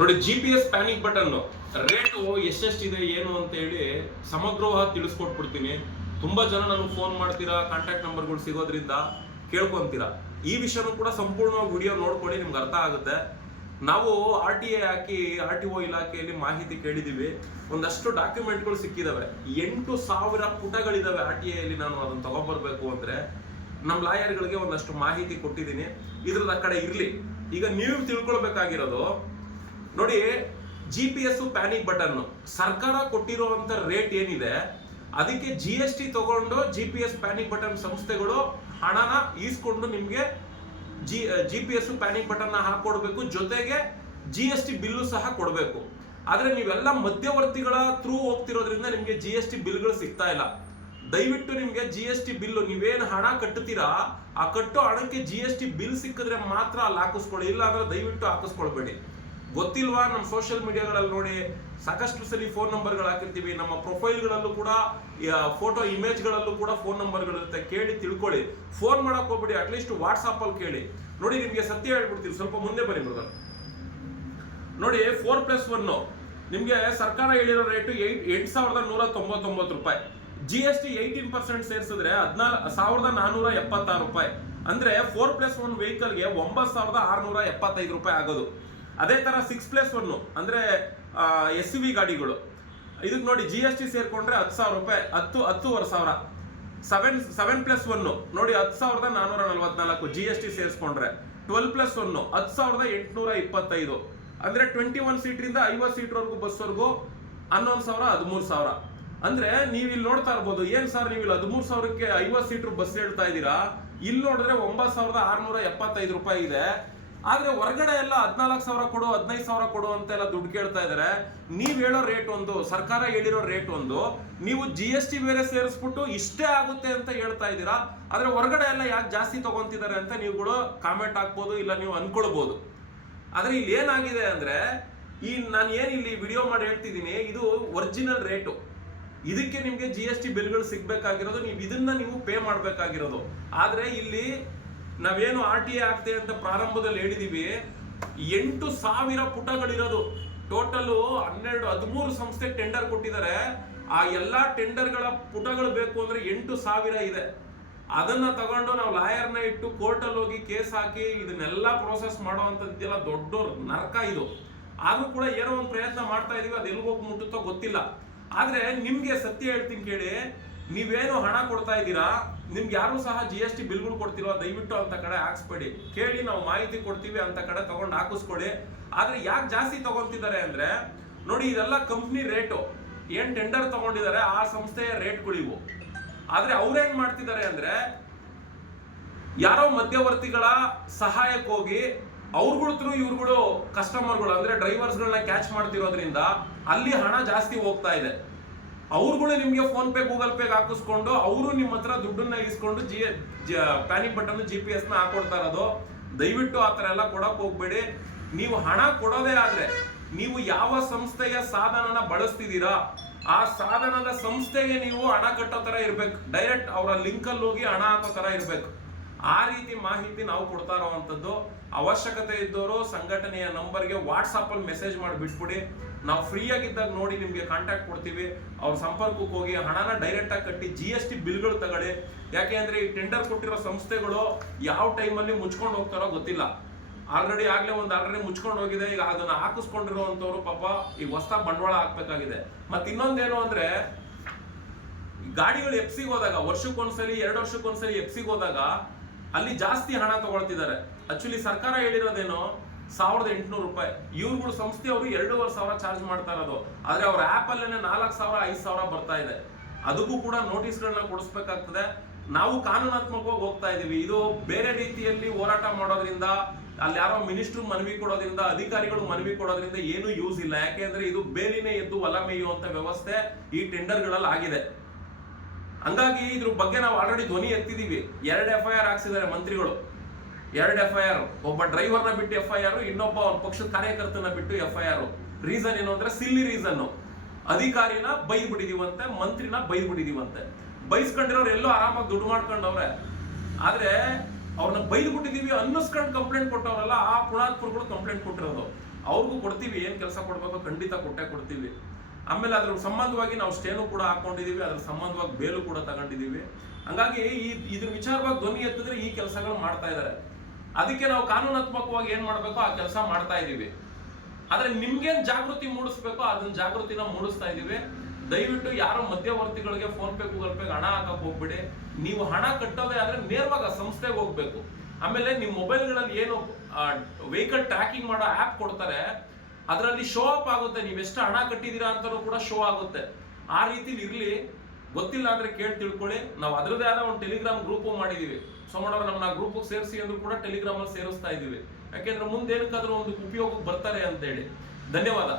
ನೋಡಿ G P S panic button rate ಎಷ್ಟೆಷ್ಟಿದೆ, ಏನು ಅಂತ ಹೇಳಿ ಸಮಗ್ರವಾಗಿ ತಿಳಿಸ್ಕೊಟ್ಬಿಡ್ತೀನಿ. ತುಂಬಾ ಜನ ನನಗೆ ಫೋನ್ ಮಾಡ್ತೀರಾ ಕಾಂಟ್ಯಾಕ್ಟ್ ನಂಬರ್ಗಳು ಸಿಗೋದ್ರಿಂದ ಕೇಳ್ಕೊಂತೀರಾ. ಈ ವಿಷಯನೂ ಕೂಡ ಸಂಪೂರ್ಣವಾಗಿ ವಿಡಿಯೋ ನೋಡ್ಕೊಳ್ಳಿ ನಿಮ್ಗೆ ಅರ್ಥ ಆಗುತ್ತೆ. ನಾವು ಆರ್ ಟಿ ಎ ಹಾಕಿ ಆರ್ ಟಿ ಒ ಇಲಾಖೆಯಲ್ಲಿ ಮಾಹಿತಿ ಕೇಳಿದೀವಿ ಒಂದಷ್ಟು ಡಾಕ್ಯುಮೆಂಟ್ಗಳು ಸಿಕ್ಕಿದಾವೆ. ಎಂಟು ಸಾವಿರ ಪುಟಗಳಿದಾವೆ ಆರ್ ಟಿ ಐಯಲ್ಲಿ ನಾನು ಅದನ್ನ ತಗೊಂಡ್ಬರ್ಬೇಕು ಅಂದ್ರೆ ನಮ್ಮ ಲಾಯರ್ಗಳಿಗೆ ಒಂದಷ್ಟು ಮಾಹಿತಿ ಕೊಟ್ಟಿದ್ದೀನಿ. ಇದ್ರದ ಕಡೆ ಇರ್ಲಿ. ಈಗ ನೀವು ತಿಳ್ಕೊಳ್ಬೇಕಾಗಿರೋದು ನೋಡಿ G P S panic button ಸರ್ಕಾರ ಕೊಟ್ಟಿರುವಂತ ರೇಟ್ ಏನಿದೆ, ಅದಕ್ಕೆ ಜಿ ಎಸ್ ಟಿ ತಗೊಂಡು G P S panic button ಸಂಸ್ಥೆಗಳು ಹಣನ ಈಸ್ಕೊಂಡು ನಿಮಗೆ G G P S panic button ಹಾಕೊಡ್ಬೇಕು. ಜೊತೆಗೆ ಜಿ ಎಸ್ ಟಿ ಬಿಲ್ಲು ಸಹ ಕೊಡಬೇಕು. ಆದರೆ ನೀವೆಲ್ಲ ಮಧ್ಯವರ್ತಿಗಳ ಥ್ರೂ ಹೋಗ್ತಿರೋದ್ರಿಂದ ನಿಮಗೆ ಜಿ ಎಸ್ ಟಿ ಬಿಲ್ಗಳು ಸಿಗ್ತಾ ಇಲ್ಲ. ದಯವಿಟ್ಟು ನಿಮಗೆ ಜಿ ಎಸ್ ಟಿ ಬಿಲ್ಲು, ನೀವೇನು ಹಣ ಕಟ್ಟುತ್ತೀರಾ ಆ ಕಟ್ಟೋ ಹಣಕ್ಕೆ ಜಿ ಎಸ್ ಟಿ ಬಿಲ್ ಸಿಕ್ಕಿದ್ರೆ ಮಾತ್ರ ಅಲ್ಲಿ ಹಾಕಿಸ್ಕೊಳ್ಳಿ ಇಲ್ಲ ಅಂದ್ರೆ ದಯವಿಟ್ಟು ಹಾಕಿಸ್ಕೊಳ್ಬೇಡಿ. ಗೊತ್ತಿಲ್ವಾ ನಮ್ಮ ಸೋಷಿಯಲ್ ಮೀಡಿಯಾಗಳಲ್ಲಿ ನೋಡಿ ಸಾಕಷ್ಟು ಸಲ ಫೋನ್ ನಂಬರ್ಗಳು ಹಾಕಿರ್ತೀವಿ. ನಮ್ಮ ಪ್ರೊಫೈಲ್ಗಳಲ್ಲೂ ಕೂಡ ಫೋಟೋ ಇಮೇಜ್ಗಳಲ್ಲೂ ಕೂಡ ಫೋನ್ ನಂಬರ್ಗಳಿರುತ್ತೆ ಕೇಳಿ ತಿಳ್ಕೊಳ್ಳಿ. ಫೋನ್ ಮಾಡಕ್ ಹೋಗ್ಬಿಡಿ. ಅಟ್ಲೀಸ್ಟ್ ವಾಟ್ಸಾಪ್ ಅಲ್ಲಿ ಕೇಳಿ. ನೋಡಿ ನಿಮ್ಗೆ ಸತ್ಯ ಹೇಳ್ಬಿಡ್ತೀವಿ ಸ್ವಲ್ಪ ಮುಂದೆ ಬನ್ನಿ ಬ್ರದರ್ ನೋಡಿ ಫೋರ್ ಪ್ಲಸ್ ಒನ್ನು ನಿಮ್ಗೆ ಸರ್ಕಾರ ಹೇಳಿರೋ ರೇಟು ಏಟ್ ಎಂಟು ಸಾವಿರದ ನೂರ ತೊಂಬತ್ತೊಂಬತ್ತು ರೂಪಾಯಿ. G S T eighteen percent ಸೇರಿಸಿದ್ರೆ ಹದಿನಾಲ್, ಸಾವಿರದ ನಾನೂರ ಎಪ್ಪತ್ತಾರು ರೂಪಾಯಿ. ಅಂದ್ರೆ ಫೋರ್ ಪ್ಲಸ್ ಒನ್ ವೆಹಿಕಲ್ಗೆ ಒಂಬತ್ತು ಸಾವಿರದ ಆರುನೂರ ಎಪ್ಪತ್ತೈದು ರೂಪಾಯಿ ಆಗೋದು. ಅದೇ ತರ ಸಿಕ್ಸ್ ಪ್ಲಸ್ ಒನ್ ಅಂದ್ರೆ ಎಸ್ ವಿ ಗಾಡಿಗಳು. ಇದಕ್ಕೆ ನೋಡಿ ಜಿ ಎಸ್ ಟಿ ಸೇರ್ಕೊಂಡ್ರೆ ಹತ್ತು ಸಾವಿರ ರೂಪಾಯಿ, ಹತ್ತು, ಹತ್ತುವರೆ ಸಾವಿರ. ಸೆವೆನ್ ಸೆವೆನ್ ಪ್ಲಸ್ ಒನ್ ನೋಡಿ ಹತ್ತು ಸಾವಿರದ ನಾನೂರ ನಲ್ವತ್ನಾಲ್ಕು ಜಿ ಎಸ್ ಟಿ ಸೇರಿಸ್ಕೊಂಡ್ರೆ. ಟ್ವೆಲ್ ಪ್ಲಸ್ ಒನ್ನು ಹತ್ತು ಸಾವಿರದ ಎಂಟುನೂರ ಇಪ್ಪತ್ತೈದು. ಅಂದ್ರೆ ಟ್ವೆಂಟಿ ಒನ್ ಸೀಟ್ರಿಂದ ಐವತ್ತು ಸೀಟ್ವರೆಗೂ ಬಸ್ವರೆಗೂ ಹನ್ನೊಂದು ಸಾವಿರ, ಹದಿಮೂರು ಸಾವಿರ. ಅಂದ್ರೆ ನೀವು ಇಲ್ಲಿ ನೋಡ್ತಾ ಇರ್ಬೋದು, ಏನ್ ಸರ್ ನೀವು ಇಲ್ಲಿ ಹದಿಮೂರು ಸಾವಿರಕ್ಕೆ ಐವತ್ತು ಸೀಟ್ರ್ ಬಸ್ ಹೇಳ್ತಾ ಇದ್ದೀರಾ? ಇಲ್ಲಿ ನೋಡಿದ್ರೆ ಒಂಬತ್ತು ಸಾವಿರದ ಆರ್ನೂರ ಎಪ್ಪತ್ತೈದು ರೂಪಾಯಿ ಇದೆ. ಆದ್ರೆ ಹೊರಗಡೆ ಎಲ್ಲ ಹದಿನಾಲ್ಕು ಸಾವಿರ ಕೊಡು, ಹದಿನೈದು ಸಾವಿರ ಕೊಡು ಅಂತೆಲ್ಲ ದುಡ್ಡು ಕೇಳ್ತಾ ಇದಾರೆ. ನೀವ್ ಹೇಳೋ ರೇಟ್ ಒಂದು, ಸರ್ಕಾರ ಹೇಳಿರೋ ರೇಟ್ ಒಂದು, ನೀವು ಜಿ ಎಸ್ ಟಿ ಬೇರೆ ಸೇರಿಸ್ಬಿಟ್ಟು ಇಷ್ಟೇ ಆಗುತ್ತೆ ಅಂತ ಹೇಳ್ತಾ ಇದ್ದೀರಾ? ಆದ್ರೆ ಹೊರಗಡೆ ಎಲ್ಲ ಯಾಕೆ ಜಾಸ್ತಿ ತಗೊಂತಿದ್ದಾರೆ ಅಂತ ನೀವುಗಳು ಕಾಮೆಂಟ್ ಹಾಕ್ಬೋದು, ಇಲ್ಲ ನೀವು ಅನ್ಕೊಳ್ಬಹುದು ಆದ್ರೆ ಇಲ್ಲಿ ಏನಾಗಿದೆ ಅಂದ್ರೆ, ಈ ನಾನು ಏನ್ ಇಲ್ಲಿ ವಿಡಿಯೋ ಮಾಡಿ ಹೇಳ್ತಿದ್ದೀನಿ, ಇದು ಒರಿಜಿನಲ್ ರೇಟು ಇದಕ್ಕೆ ನಿಮ್ಗೆ ಜಿ ಎಸ್ ಟಿ ಬಿಲ್ಗಳು ಸಿಗ್ಬೇಕಾಗಿರೋದು, ನೀವು ಇದನ್ನ ನೀವು ಪೇ ಮಾಡ್ಬೇಕಾಗಿರೋದು. ಆದ್ರೆ ಇಲ್ಲಿ ನಾವೇನು ಆರ್ ಟಿ ಎ ಆಗ್ತೇವೆ ಅಂತ ಪ್ರಾರಂಭದಲ್ಲಿ ಹೇಳಿದೀವಿ, ಎಂಟು ಸಾವಿರ ಪುಟಗಳಿರೋದು. ಟೋಟಲ್ ಹನ್ನೆರಡು, ಹದಿಮೂರು ಸಂಸ್ಥೆ ಟೆಂಡರ್ ಕೊಟ್ಟಿದ್ದಾರೆ. ಆ ಎಲ್ಲಾ ಟೆಂಡರ್ಗಳ ಪುಟಗಳು ಬೇಕು ಅಂದ್ರೆ ಎಂಟು ಸಾವಿರ ಇದೆ. ಅದನ್ನ ತಗೊಂಡು ನಾವು ಲಾಯರ್ನ ಇಟ್ಟು ಕೋರ್ಟಲ್ಲಿ ಹೋಗಿ ಕೇಸ್ ಹಾಕಿ ಇದನ್ನೆಲ್ಲ ಪ್ರೋಸೆಸ್ ಮಾಡುವಂಥದ್ದೆಲ್ಲ ದೊಡ್ಡ ನರಕ ಇದು. ಆದ್ರೂ ಕೂಡ ಏನೋ ಒಂದು ಪ್ರಯತ್ನ ಮಾಡ್ತಾ ಇದೀವಿ, ಅದು ಎಲ್ಲಿ ಹೋಗಿ ಮುಟ್ಟುತ್ತೋ ಗೊತ್ತಿಲ್ಲ. ಆದ್ರೆ ನಿಮ್ಗೆ ಸತ್ಯ ಹೇಳ್ತೀನಿ ಕೇಳಿ, ನೀವೇನು ಹಣ ಕೊಡ್ತಾ ಇದ್ದೀರಾ? ನಿಮ್ಗೆ ಯಾರು ಸಹ ಜಿ ಎಸ್ ಟಿ ಬಿಲ್ಗಳು ಕೊಡ್ತಿರೋ ದಯವಿಟ್ಟು ಅಂತ ಕಡೆ ಹಾಕ್ಸ್ಬೇಡಿ. ಕೇಳಿ ನಾವು ಮಾಹಿತಿ ಕೊಡ್ತೀವಿ ಅಂತ ಕಡೆ ತಗೊಂಡು ಹಾಕಿಸ್ಕೊಳ್ಳಿ. ಆದ್ರೆ ಯಾಕೆ ಜಾಸ್ತಿ ತಗೊಂತಿದ್ದಾರೆ ಅಂದ್ರೆ, ನೋಡಿ ಇದೆಲ್ಲ ಕಂಪ್ನಿ ರೇಟು ಏನ್ ಟೆಂಡರ್ ತಗೊಂಡಿದ್ದಾರೆ, ಆ ಸಂಸ್ಥೆಯ ರೇಟ್ಗಳಿವು ಆದ್ರೆ ಅವ್ರೇನ್ ಮಾಡ್ತಿದ್ದಾರೆ ಅಂದ್ರೆ, ಯಾರೋ ಮಧ್ಯವರ್ತಿಗಳ ಸಹಾಯಕ್ಕೆ ಹೋಗಿ ಅವ್ರಗಳ ಇವ್ರುಗಳು ಕಸ್ಟಮರ್ಗಳು ಅಂದ್ರೆ ಡ್ರೈವರ್ಸ್ಗಳನ್ನ ಕ್ಯಾಚ್ ಮಾಡ್ತಿರೋದ್ರಿಂದ ಅಲ್ಲಿ ಹಣ ಜಾಸ್ತಿ ಹೋಗ್ತಾ ಇದೆ. ಅವ್ರುಗಳು ನಿಮಗೆ ಫೋನ್ ಪೇ ಗೂಗಲ್ ಪೇಗೆ ಹಾಕಿಸ್ಕೊಂಡು ಅವರು ನಿಮ್ಮ ಹತ್ರ ದುಡ್ಡನ್ನ ಇಸ್ಕೊಂಡು G panic button G P ಎಸ್ನ ಹಾಕೊಡ್ತಾ ಇರೋದು. ದಯವಿಟ್ಟು ಆ ಥರ ಎಲ್ಲ ಕೊಡಕ್ ಹೋಗ್ಬೇಡಿ. ನೀವು ಹಣ ಕೊಡೋದೇ ಆದ್ರೆ ನೀವು ಯಾವ ಸಂಸ್ಥೆಯ ಸಾಧನನ ಬಳಸ್ತಿದ್ದೀರಾ, ಆ ಸಾಧನದ ಸಂಸ್ಥೆಗೆ ನೀವು ಹಣ ಕಟ್ಟೋ ತರ ಇರ್ಬೇಕು. ಡೈರೆಕ್ಟ್ ಅವರ ಲಿಂಕ್ ಅಲ್ಲಿ ಹೋಗಿ ಹಣ ಹಾಕೋ ತರ ಇರ್ಬೇಕು. ಆ ರೀತಿ ಮಾಹಿತಿ ನಾವು ಕೊಡ್ತಾ ಇರೋವಂಥದ್ದು. ಅವಶ್ಯಕತೆ ಇದ್ದವರು ಸಂಘಟನೆಯ ನಂಬರ್ಗೆ ವಾಟ್ಸಪ್ಪಲ್ಲಿ ಮೆಸೇಜ್ ಮಾಡಿ ಬಿಟ್ಬಿಡಿ. ನಾವು ಫ್ರೀ ಆಗಿದ್ದಾಗ ನೋಡಿ ನಿಮಗೆ ಕಾಂಟ್ಯಾಕ್ಟ್ ಕೊಡ್ತೀವಿ. ಅವ್ರ ಸಂಪರ್ಕಕ್ಕೆ ಹೋಗಿ ಹಣನ ಡೈರೆಕ್ಟ್ ಆಗಿ ಕಟ್ಟಿ ಜಿ ಎಸ್ ಟಿ ಬಿಲ್ಗಳು ತಗೊಳ್ಳಿ. ಯಾಕೆ ಅಂದ್ರೆ ಈ ಟೆಂಡರ್ ಕೊಟ್ಟಿರೋ ಸಂಸ್ಥೆಗಳು ಯಾವ ಟೈಮಲ್ಲಿ ಮುಚ್ಕೊಂಡು ಹೋಗ್ತಾರೋ ಗೊತ್ತಿಲ್ಲ. ಆಲ್ರೆಡಿ ಆಗ್ಲೇ ಒಂದು ಆಲ್ರೆಡಿ ಮುಚ್ಕೊಂಡು ಹೋಗಿದೆ. ಈಗ ಅದನ್ನ ಹಾಕಿಸ್ಕೊಂಡಿರುವಂತವ್ರು ಪಾಪ ಈ ಹೊಸ ಬಂಡವಾಳ ಹಾಕ್ಬೇಕಾಗಿದೆ. ಮತ್ತೆ ಇನ್ನೊಂದೇನು ಅಂದ್ರೆ, ಗಾಡಿಗಳು ಎಫ್ಸಿಗೆ ಹೋದಾಗ ವರ್ಷಕ್ಕೊಂದ್ಸಲಿ ಎರಡು ವರ್ಷಕ್ಕೊಂದ್ಸಲಿ ಎಫ್ಸಿಗೆ ಹೋದಾಗ ಅಲ್ಲಿ ಜಾಸ್ತಿ ಹಣ ತಗೊಳ್ತಿದ್ದಾರೆ. ಆಕ್ಚುಲಿ ಸರ್ಕಾರ ಹೇಳಿರೋದೇನು ಸಾವಿರದ ಎಂಟುನೂರು ರೂಪಾಯಿ. ಇವ್ರುಗಳು ಸಂಸ್ಥೆಯವರು ಎರಡೂವರೆ ಸಾವಿರ ಚಾರ್ಜ್ ಮಾಡ್ತಾ ಇರೋದು. ಆದರೆ ಅವ್ರ ಆಪ್ ಅಲ್ಲೇನೆ ನಾಲ್ಕು ಸಾವಿರ, ಐದು ಸಾವಿರ ಬರ್ತಾ ಇದೆ. ಅದಕ್ಕೂ ಕೂಡ ನೋಟಿಸ್ಗಳನ್ನ ಕೊಡಿಸ್ಬೇಕಾಗ್ತದೆ. ನಾವು ಕಾನೂನಾತ್ಮಕವಾಗಿ ಹೋಗ್ತಾ ಇದೀವಿ. ಇದು ಬೇರೆ ರೀತಿಯಲ್ಲಿ ಹೋರಾಟ ಮಾಡೋದ್ರಿಂದ, ಅಲ್ಲಿ ಯಾರೋ ಮಿನಿಸ್ಟ್ರು ಮನವಿ ಕೊಡೋದ್ರಿಂದ, ಅಧಿಕಾರಿಗಳು ಮನವಿ ಕೊಡೋದ್ರಿಂದ ಏನು ಯೂಸ್ ಇಲ್ಲ. ಯಾಕೆಂದ್ರೆ ಇದು ಬೇಲಿನೇ ಎದ್ದು ಹೊಲ ಮೇಯುವಂತ ವ್ಯವಸ್ಥೆ ಈ ಟೆಂಡರ್ಗಳಲ್ಲಿ ಆಗಿದೆ. ಹಂಗಾಗಿ ಇದ್ರ ಬಗ್ಗೆ ನಾವು ಆಲ್ರೆಡಿ ಧ್ವನಿ ಎತ್ತಿದೀವಿ. ಎರಡು ಎಫ್ ಐ ಆರ್ ಹಾಕ್ಸಿದ್ದಾರೆ ಮಂತ್ರಿಗಳು. ಎರಡು ಎಫ್ ಐ ಆರ್ ಒಬ್ಬ ಡ್ರೈವರ್ನ ಬಿಟ್ಟು ಎಫ್ ಐ ಆರ್ ಇನ್ನೊಬ್ಬ ಪಕ್ಷದ ಕಾರ್ಯಕರ್ತನ ಬಿಟ್ಟು ಎಫ್ ಐ ಆರ್ ರೀಸನ್ ಏನು ಅಂದ್ರೆ ಸಿಲ್ಲಿ ರೀಸನ್ ಅಧಿಕಾರಿನ ಬೈದ್ ಬಿಟ್ಟಿದೀವಂತೆ ಮಂತ್ರಿನ ಬೈದ್ ಬಿಟ್ಟಿದೀವಂತೆ ಬೈಸ್ಕೊಂಡಿರೋರು ಎಲ್ಲೋ ಆರಾಮಾಗಿ ದುಡ್ಡು ಮಾಡ್ಕೊಂಡವ್ರೆ. ಆದ್ರೆ ಅವ್ರನ್ನ ಬೈದ್ ಬಿಟ್ಟಿದೀವಿ ಅನ್ನಿಸ್ಕೊಂಡು ಕಂಪ್ಲೇಂಟ್ ಕೊಟ್ಟವ್ರಲ್ಲ, ಆ ಪುಣಾತ್ಪುರಗಳು ಕಂಪ್ಲೇಂಟ್ ಕೊಟ್ಟಿರೋದು. ಅವ್ರಿಗೂ ಕೊಡ್ತೀವಿ, ಏನ್ ಕೆಲಸ ಕೊಡ್ಬೇಕು, ಖಂಡಿತ ಕೊಟ್ಟೆ ಕೊಡ್ತೀವಿ. ಆಮೇಲೆ ಅದ್ರ ಸಂಬಂಧವಾಗಿ ನಾವು ಸ್ಟೇನು ಕೂಡ ಹಾಕೊಂಡಿದೀವಿ ಅದ್ರ ಸಂಬಂಧವಾಗಿ ಬೇಲು ಕೂಡ ತಗೊಂಡಿದೀವಿ. ಹಂಗಾಗಿ ಈ ಇದ್ರ ವಿಚಾರವಾಗಿ ಧ್ವನಿ ಎತ್ತಿದ್ರೆ ಈ ಕೆಲಸಗಳು ಮಾಡ್ತಾ ಇದ್ದಾರೆ ಅದಕ್ಕೆ ನಾವು ಕಾನೂನಾತ್ಮಕವಾಗಿ ಏನ್ ಮಾಡಬೇಕು ಆ ಕೆಲಸ ಮಾಡ್ತಾ ಇದ್ದೀವಿ ಆದ್ರೆ ನಿಮ್ಗೇನ್ ಜಾಗೃತಿ ಮೂಡಿಸ್ಬೇಕೋ ಅದನ್ನ ಜಾಗೃತಿನ ಮೂಡಿಸ್ತಾ ಇದೀವಿ. ದಯವಿಟ್ಟು ಯಾರೋ ಮಧ್ಯವರ್ತಿಗಳಿಗೆ ಫೋನ್ ಪೇ, ಗೂಗಲ್ ಪೇಗೆ ಹಣ ಹಾಕಕ್ ಹೋಗ್ಬಿಡಿ. ನೀವು ಹಣ ಕಟ್ಟೋದೇ ಆದ್ರೆ ನೇರವಾಗಿ ಆ ಸಂಸ್ಥೆಗೆ ಹೋಗ್ಬೇಕು. ಆಮೇಲೆ ನಿಮ್ ಮೊಬೈಲ್ಗಳಲ್ಲಿ ಏನು ವೆಹಿಕಲ್ ಟ್ರ್ಯಾಕಿಂಗ್ ಮಾಡೋ ಆಪ್ ಕೊಡ್ತಾರೆ, ಅದರಲ್ಲಿ ಶೋ ಅಪ್ ಆಗುತ್ತೆ. ನೀವು ಎಷ್ಟು ಹಣ ಕಟ್ಟಿದೀರಾ ಅಂತಾನೂ ಕೂಡ ಶೋ ಆಗುತ್ತೆ. ಆ ರೀತಿಲಿ ಇರ್ಲಿ. ಗೊತ್ತಿಲ್ಲ ಅಂದ್ರೆ ಕೇಳಿ ತಿಳ್ಕೊಳ್ಳಿ. ನಾವು ಅದರದೇ ಆದ ಒಂದು ಟೆಲಿಗ್ರಾಮ್ ಗ್ರೂಪ್ ಮಾಡಿದೀವಿ. ಸೋಮಣ್ಣವ್ರು ನಮ್ಮನ್ನ ಗ್ರೂಪ್ ಸೇರಿಸಿ ಅಂದ್ರೂ ಕೂಡ ಟೆಲಿಗ್ರಾಮ್ ಅಲ್ಲಿ ಸೇರಿಸ್ತಾ ಇದೀವಿ ಯಾಕೆಂದ್ರೆ ಮುಂದೆ ಏನಕ್ಕಾದ್ರೂ ಒಂದು ಉಪಯೋಗಕ್ಕೆ ಬರ್ತಾರೆ ಅಂತೇಳಿ. ಧನ್ಯವಾದ.